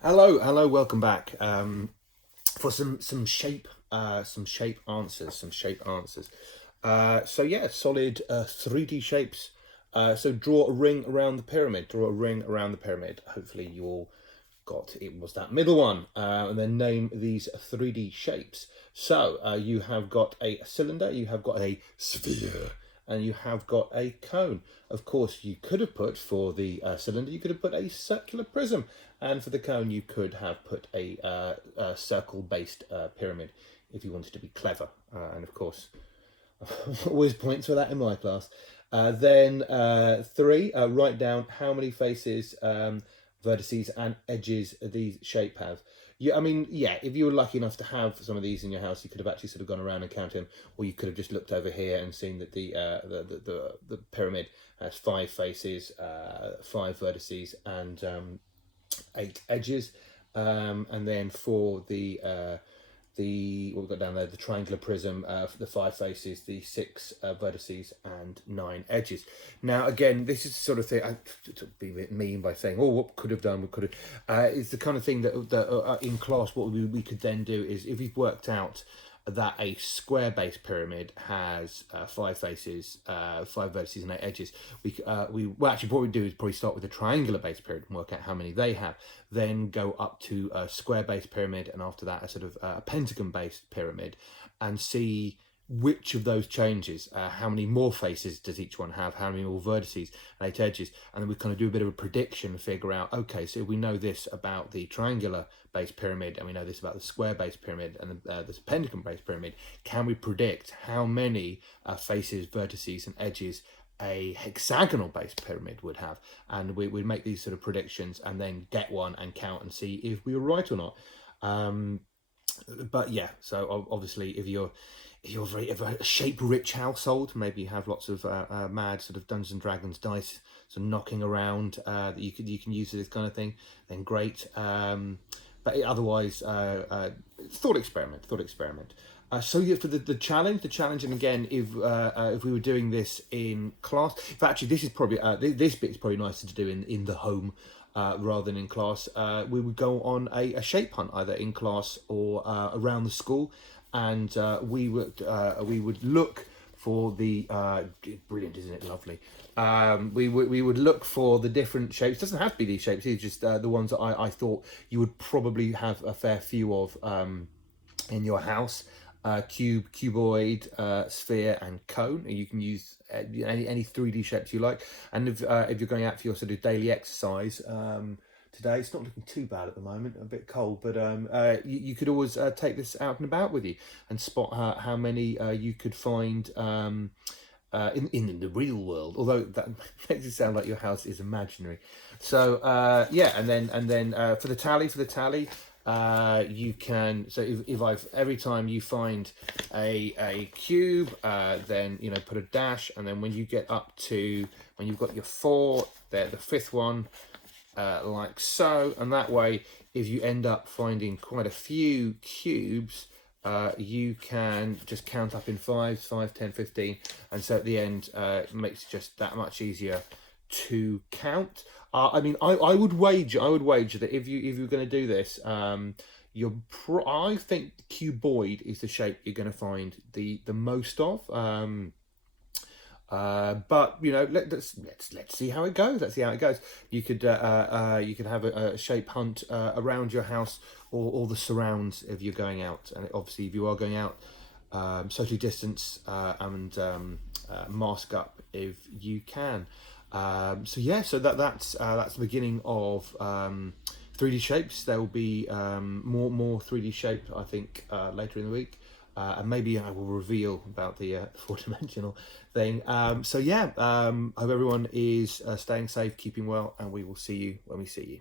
Hello, welcome back for some shape answers. So yeah, solid 3D shapes. So draw a ring around the pyramid. Draw a ring around the pyramid. Hopefully you all got it was that middle one, and then name these 3D shapes. So you have got a cylinder, you have got a sphere, and you have got a cone. Of course, you could have put for the cylinder, you could have put a circular prism, and for the cone, you could have put a circle-based pyramid if you wanted to be clever. And of course, always points for that in my class. Then three, write down how many faces, vertices, and edges these shape have. Yeah, I mean, yeah, if you were lucky enough to have some of these in your house, you could have actually sort of gone around and counted them, or you could have just looked over here and seen that the pyramid has five faces, five vertices, and eight edges. And then for the what we've got down there, the triangular prism, for the five faces, the six vertices, and nine edges. Now, again, this is the sort of thing I to be a bit mean by saying, "Oh, what could have done? We could have." It's the kind of thing that in class, what we could then do is if you've worked out that a square based pyramid has five faces, five vertices, and eight edges. Well, actually what we do is probably start with a triangular based pyramid and work out how many they have, then go up to a square based pyramid, and after that a sort of a pentagon based pyramid, and see which of those changes, how many more faces does each one have, how many more vertices and eight edges, and then we kind of do a bit of a prediction and figure out, okay, so we know this about the triangular based pyramid and we know this about the square based pyramid and the pentagon based pyramid. Can we predict how many faces, vertices, and edges a hexagonal based pyramid would have? And we'd make these sort of predictions and then get one and count and see if we were right or not. But yeah, so obviously if you're a shape rich household, maybe you have lots of mad sort of Dungeons and Dragons dice sort of knocking around that you can use for this kind of thing, then great. But otherwise, thought experiment. So yeah, for the challenge, and again, if we were doing this in class, if actually this is probably this bit is probably nicer to do in the home. Rather than in class, we would go on a shape hunt either in class or around the school, and we would look for the brilliant, isn't it lovely? We would look for the different shapes. It doesn't have to be these shapes. These are just the ones that I thought you would probably have a fair few of in your house. Cube, cuboid, sphere, and cone. You can use any 3D shapes you like. And if you're going out for your sort of daily exercise today, it's not looking too bad at the moment. A bit cold, but you could always take this out and about with you and spot how many you could find in the real world. Although that makes it sound like your house is imaginary. So yeah, and then for the tally. You can, so if I've every time you find a cube, then put a dash, and then when you get up to when you've got your four there, the fifth one, like so, and that way if you end up finding quite a few cubes, you can just count up in fives, 5, 10, 15, and so at the end it makes it just that much easier to count. I mean, I would wager that if you're going to do this, I think cuboid is the shape you're going to find the most of. But let's see how it goes. Let's see how it goes. You could have a shape hunt around your house or the surrounds if you're going out, and obviously if you are going out, socially distance and mask up if you can. So yeah, so that's the beginning of 3D shapes. There will be more 3D shapes, I think, later in the week, and maybe I will reveal about the four-dimensional thing. So yeah, hope everyone is staying safe, keeping well, and we will see you when we see you.